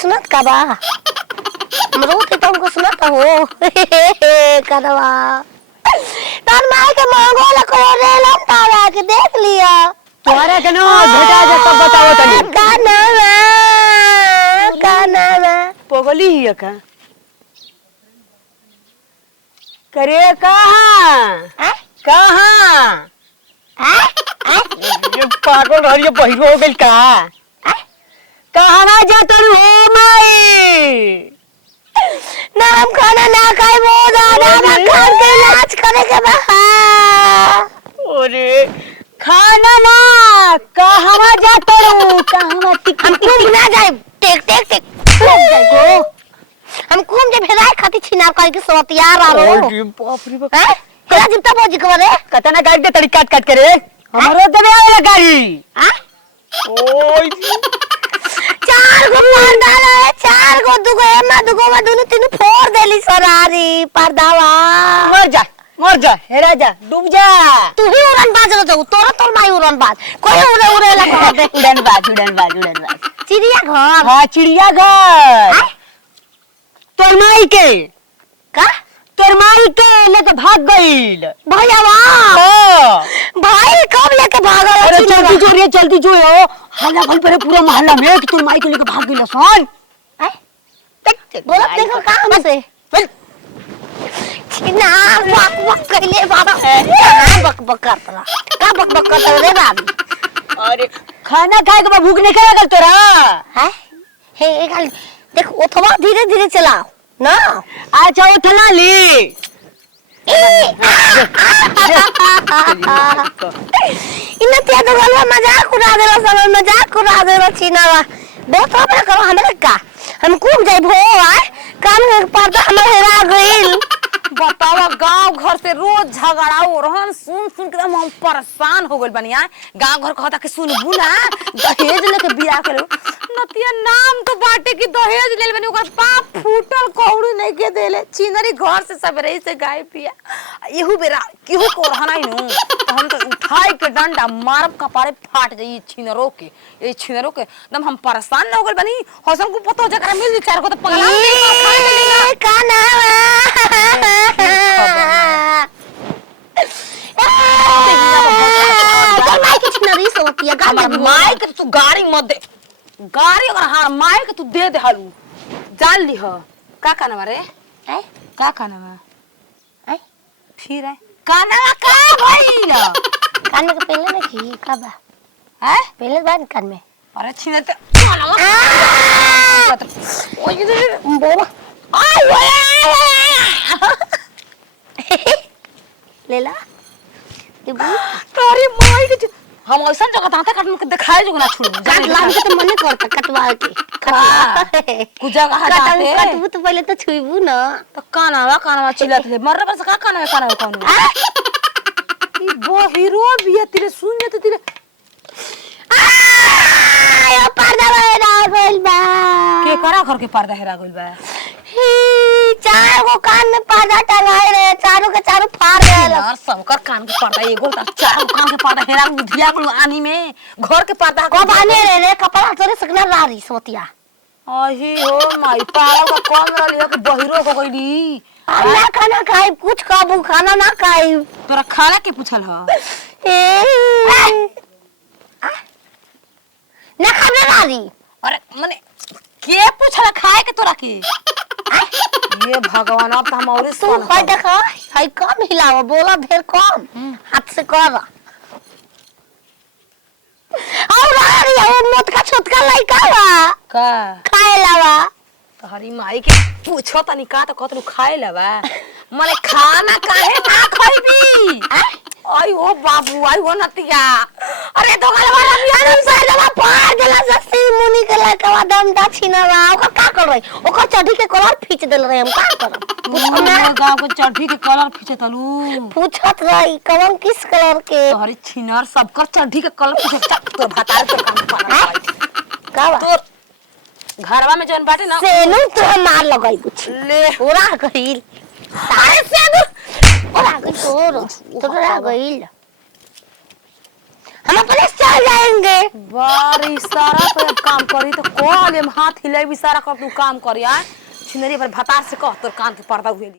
सुनत का बा हमरो के तुमको सुनत हो करवा तन माई के मांगो ला करे लम तारा के देख लिया तोहरा के ना भेटा जा तब बताओ तनी काना पगली हिया का करे कहां कहां ये पागल रहिए बहिरो हो गेल का कहां ना जात हो माई नाम खाना ना खाए वो दादा खान के इलाज करे के बा अरे खाना ना कहां जात हो कहां टिक हम घूम ना जाए टेक टेक टेक घूम जाए गो हम घूम जे भेराय खाती छिना कर के सोत यार आ रो अरे बाप रे बाप हैं तेरा जितना बोझ करे कतना गाड़ी दे तड़ी काट काट करे हमरो देबे आवेला गाड़ी हां ओय चार गो पर्दा है चार गो दुगो एमा दुगो में दोनों तीनों फोड़ देली सरारी पर्दावा मर जा हेरा जा डूब जा तू ही उड़न बाज रो जाऊ तोरा तोर माई उड़न बाज कोई उड़े उड़े ला कह दे उड़न बाज चिड़िया घर हां चिड़िया घर तोर माई के का तोर माई के लेके भाग गइल भैयावा हां भाई कब लेके भागल अरे जल्दी जो हल्ला भल परे पूरा मोहल्ला में कि तोर माई के लेके भाग गइल सन बोलत देखो का हमसे छिना बक बक कइले बाबा बक बक करतला का बक बक करत रे बाबू अरे खाना खाए के भूख नहीं खा कर तोरा है हे एक देख ओथवा धीरे धीरे चलाओ ना अच्छा उठला ली इना ते तो गलवा मजाक उड़ा देला सब मजाक उड़ा देला छिनावा बहुत अपना करो हमरे का हम कूद जाए भो आए काम के पर्दा हमर हेरा गइल बतावा गांव घर से रोज झगड़ा हो रहन सुन सुन के हम परेशान हो गइल बनिया गांव घर कहता कि सुनबू ना दहेज लेके बियाह के नतिया नाम तो बाटे की दहेज ले बनी ओकर पाप फूटल कौड़ी नहीं के देले चिनरी घर से सबरे से गाय पिया एहू बेरा केहू को रहना नु तो हम तो उठाई के डंडा मारब कपारे फाट जाई छिनरो के ए छिनरो के एकदम हम परेशान न हो गइल बनी हसन को पतो जकरा मिल चार को तो पगला का नाम माई के तू गाड़ी मत दे गाड़ी अगर हां माई के तू दे दे हालू जान ली हो का काना रे ए का काना ए फिर है काना का भइल कान में पहले में की का बा हैं पहले बार कान में अरे छीने ते ओए बोला लेला तोरी माई के हम ऐसा जगह ताते काट के दिखाए जो ना छोड़ काट लाग के तो मन करता कटवा के कुछ जगह हटाते कटबू तो पहले तो छुईबू ना तो कानावा चिल्लात ले मर बस का कानावा कौन ई बो हीरो भी तेरे सुन ले तो तेरे आ पर्दा हेरा गइल बा के करा घर के पर्दा हेरा गइल बा चार गो कान में पर्दा टंगाए रहे चारों के चारों फाड़ गए यार सबकर कान के पर्दा एगो त चार कान के पर्दा हेरा बुधिया को आनी में घर के पर्दा को बाने रे कपड़ा तोरे सकना रारी सोतिया आही हो माई पागल का कौन रहली है कि बहिरो हो गइली ना खाना खाए कुछ काबू खाना ना खाए तोरा खाना के पूछल ह ना खाना रारी अरे माने के पूछला खाए के तोरा के ये भगवान अब तो हम और तू हाय देखा हाय कम हिलावा बोला ढेर कम हाथ से कर और रारी और मोट का छोटका लइका बा का खाए लावा तो हरी माई के पूछो तनी का तो कतलू खाए लबा माने खाना काहे ना खइबी आई ओ बाबू आई ओ नतिया अरे तो गल वाला बियान साइडवा पार गेला सस्ती मुनी के लकवा दमदा छिनवा ओकर का कर रही ओकर चढ़ी के कलर खींच देल रहे हम का करब हमर गांव के चढ़ी के कलर खींचतलू पूछत रही कौन किस कलर के तोहरी छिनर सबकर चढ़ी के कलर खींच तो भातार के काम पाना का बा तो घरवा में जौन बाटे ना सेनु तो मार लगाई कुछ ले पूरा गइल अरे सेनु और आ गई तो आ गई हम अपने चल जाएंगे बार इशारा पे काम करी तो कॉल हाथ हिलाई इशारा कर तू काम करिया छिनरी पर भतार से कह तोर कान के पर्दा उहेली